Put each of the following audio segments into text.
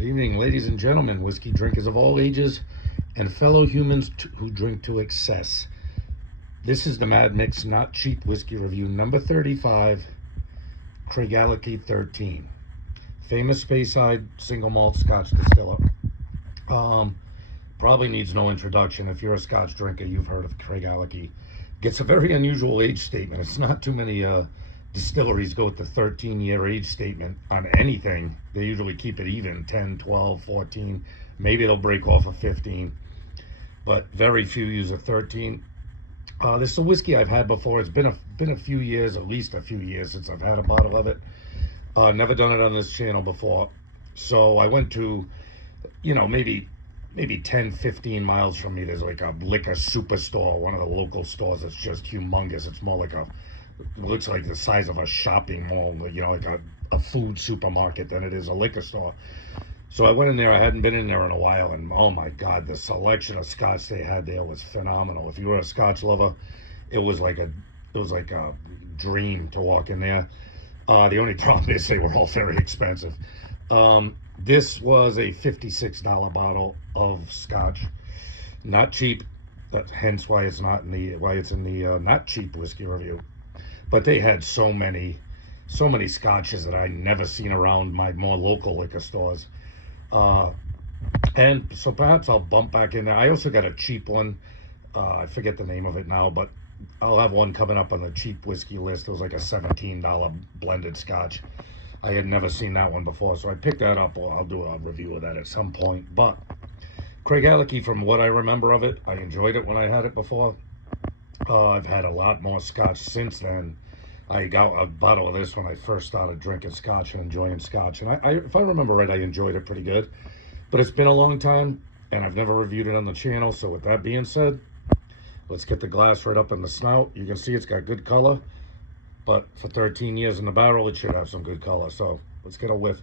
Good evening, ladies and gentlemen, whiskey drinkers of all ages, and fellow humans who drink to excess. This is the Mad Mix Not Cheap Whiskey Review number 35, Craigellachie 13. Famous Speyside single malt Scotch distiller. Probably needs no introduction. If you're a Scotch drinker, you've heard of Craigellachie. Gets a very unusual age statement. It's not too many distilleries go with the 13-year age statement on anything. They usually keep it even, 10, 12, 14. Maybe they'll break off a 15, but very few use a 13. This is a whiskey I've had before. It's been a few years, at least a few years, since I've had a bottle of it. Never done it on this channel before. So I went to, maybe 10, 15 miles from me, there's like a liquor superstore, one of the local stores that's just humongous. It's more like it looks like the size of a shopping mall, like a food supermarket than it is a liquor store. So I went in there. I hadn't been in there in a while, and oh my God, the selection of Scotch they had there was phenomenal. If you were a Scotch lover, it was like a dream to walk in there. The only problem is they were all very expensive. This was a $56 bottle of Scotch, not cheap. Hence why it's in the not cheap whiskey review. But they had so many Scotches that I never seen around my more local liquor stores. And so perhaps I'll bump back in there. I also got a cheap one. I forget the name of it now, but I'll have one coming up on the cheap whiskey list. It was like a $17 blended Scotch. I had never seen that one before, so I picked that up. I'll do a review of that at some point. But Craigellachie, from what I remember of it, I enjoyed it when I had it before. I've had a lot more Scotch since then. I got a bottle of this when I first started drinking Scotch and enjoying Scotch. And if I remember right, I enjoyed it pretty good. But it's been a long time, and I've never reviewed it on the channel. So with that being said, let's get the glass right up in the snout. You can see it's got good color. But for 13 years in the barrel, it should have some good color. So let's get a whiff.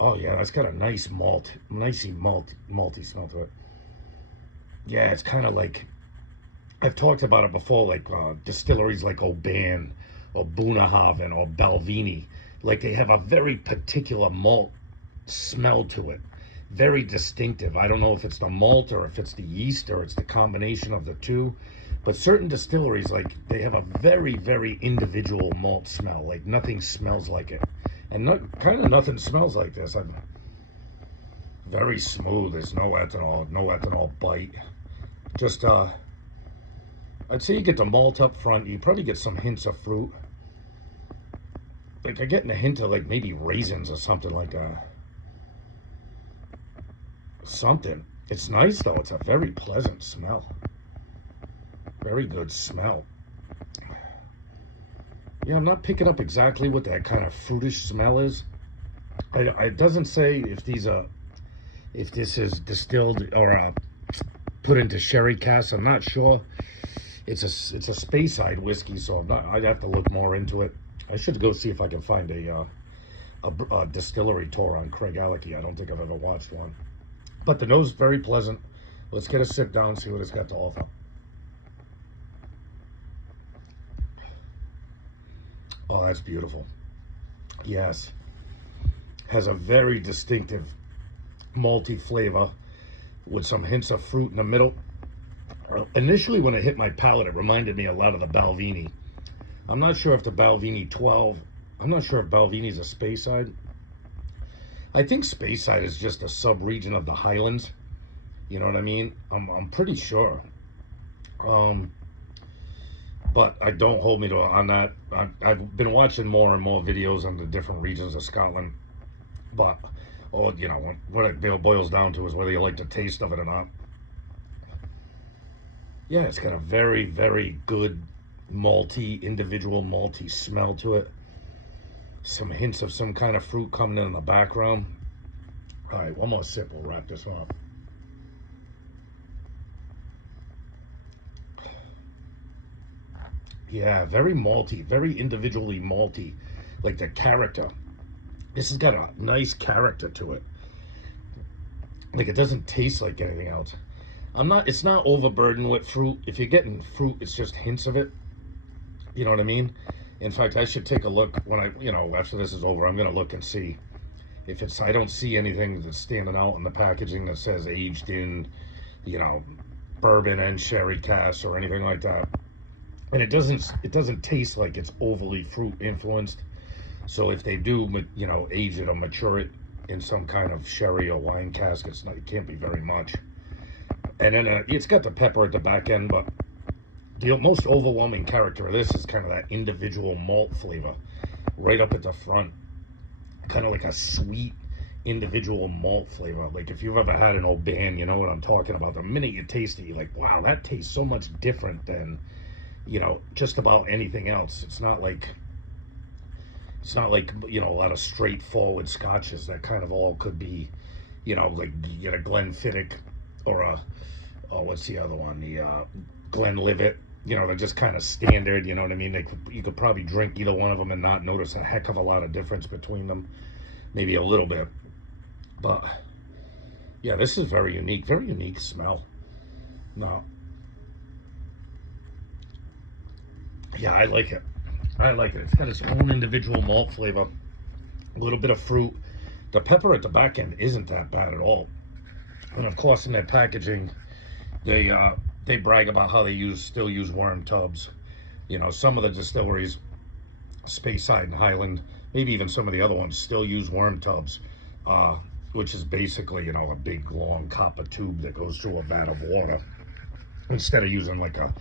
Oh, yeah, that's got a nice malty smell to it. Yeah, it's kind of like, I've talked about it before, like distilleries like Oban or Bunnahabhain or Balvenie. Like they have a very particular malt smell to it. Very distinctive. I don't know if it's the malt or if it's the yeast or it's the combination of the two. But certain distilleries, like they have a very, very individual malt smell. Like nothing smells like it. And kind of nothing smells like this. Very smooth. There's no ethanol bite. Just I'd say you get the malt up front. You probably get some hints of fruit. Like I'm getting a hint of like maybe raisins or something like that. Something. It's nice though. It's a very pleasant smell. Very good smell. Yeah, I'm not picking up exactly what that kind of fruitish smell is. It doesn't say if this is distilled or put into sherry casks. I'm not sure. It's a Speyside whiskey, so I'd have to look more into it. I should go see if I can find a distillery tour on Craigellachie. I don't think I've ever watched one. But the nose is very pleasant. Let's get a sip down, see what it's got to offer. Oh, that's beautiful. Yes. Has a very distinctive malty flavor with some hints of fruit in the middle. Initially, when it hit my palate, it reminded me a lot of the Balvenie. I'm not sure if the Balvenie 12, I'm not sure if Balvenie's a Speyside. I think Speyside is just a sub-region of the Highlands. You know what I mean? I'm pretty sure. But I don't hold me to on that. I've been watching more and more videos on the different regions of Scotland. But, what it boils down to is whether you like the taste of it or not. Yeah, it's got a very, very good individual malty smell to it. Some hints of some kind of fruit coming in the background. All right, one more sip. We'll wrap this up. Yeah, very malty, very individually malty. Like the character. This has got a nice character to it. Like it doesn't taste like anything else. It's not overburdened with fruit. If you're getting fruit, it's just hints of it. You know what I mean? In fact, I should take a look when after this is over, I'm going to look and see If it's, I don't see anything that's standing out in the packaging that says aged in, you know, bourbon and sherry cask or anything like that. And it doesn't taste like it's overly fruit influenced. So if they do, you know, age it or mature it in some kind of sherry or wine cask, it can't be very much. And then it's got the pepper at the back end, but the most overwhelming character of this is kind of that individual malt flavor right up at the front. Kind of like a sweet individual malt flavor. Like if you've ever had an Oban, you know what I'm talking about. The minute you taste it, you're like, wow, that tastes so much different than, you know, just about anything else. It's not like, you know, a lot of straightforward scotches that kind of all could be, you know, like you get a Glenfiddich or a, oh, what's the other one? The Glenlivet. You know, they're just kind of standard, you know what I mean? You could probably drink either one of them and not notice a heck of a lot of difference between them. Maybe a little bit. But, yeah, this is very unique smell. No. Yeah, I like it. I like it. It's got its own individual malt flavor. A little bit of fruit. The pepper at the back end isn't that bad at all. And, of course, in their packaging, they brag about how they still use worm tubs. You know, some of the distilleries, Speyside and Highland, maybe even some of the other ones, still use worm tubs, which is basically, you know, a big long copper tube that goes through a vat of water, instead of using like a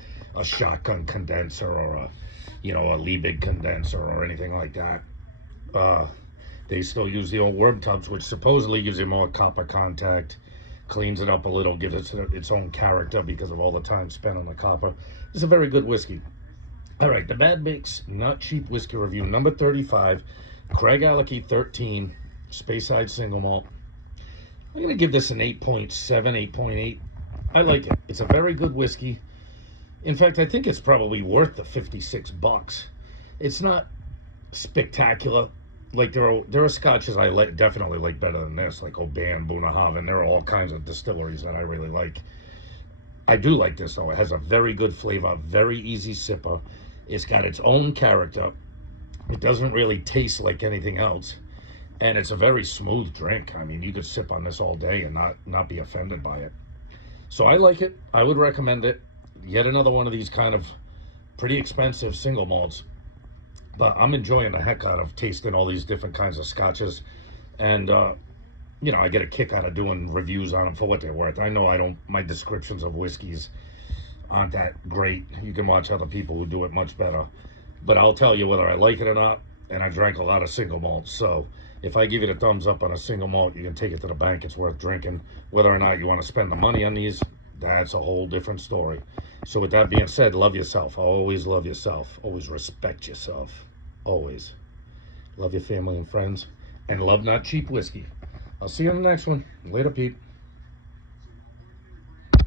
shotgun condenser or a, you know, a Liebig condenser or anything like that. They still use the old worm tubs, which supposedly gives you more copper contact, cleans it up a little, gives it its own character because of all the time spent on the copper. It's a very good whiskey. All right, the Bad Micks Not Cheap Whiskey Review, number 35, Craigellachie 13, Speyside Single Malt. I'm going to give this an 8.7, 8.8. I like it. It's a very good whiskey. In fact, I think it's probably worth the $56. It's not spectacular. Like there are scotches I definitely like better than this, like Oban, Bunnahabhain. There are all kinds of distilleries that I really like. I do like this though. It has a very good flavor, very easy sipper. It's got its own character. It doesn't really taste like anything else, and it's a very smooth drink. I mean, you could sip on this all day and not be offended by it. So I like it. I would recommend it. Yet another one of these kind of pretty expensive single malts. But I'm enjoying the heck out of tasting all these different kinds of scotches. And, you know, I get a kick out of doing reviews on them for what they're worth. I know my descriptions of whiskeys aren't that great. You can watch other people who do it much better. But I'll tell you whether I like it or not. And I drank a lot of single malts. So if I give you the thumbs up on a single malt, you can take it to the bank. It's worth drinking. Whether or not you want to spend the money on these, that's a whole different story. So with that being said, love yourself. Always love yourself. Always respect yourself. Always. Love your family and friends. And love not cheap whiskey. I'll see you on the next one. Later, Pete.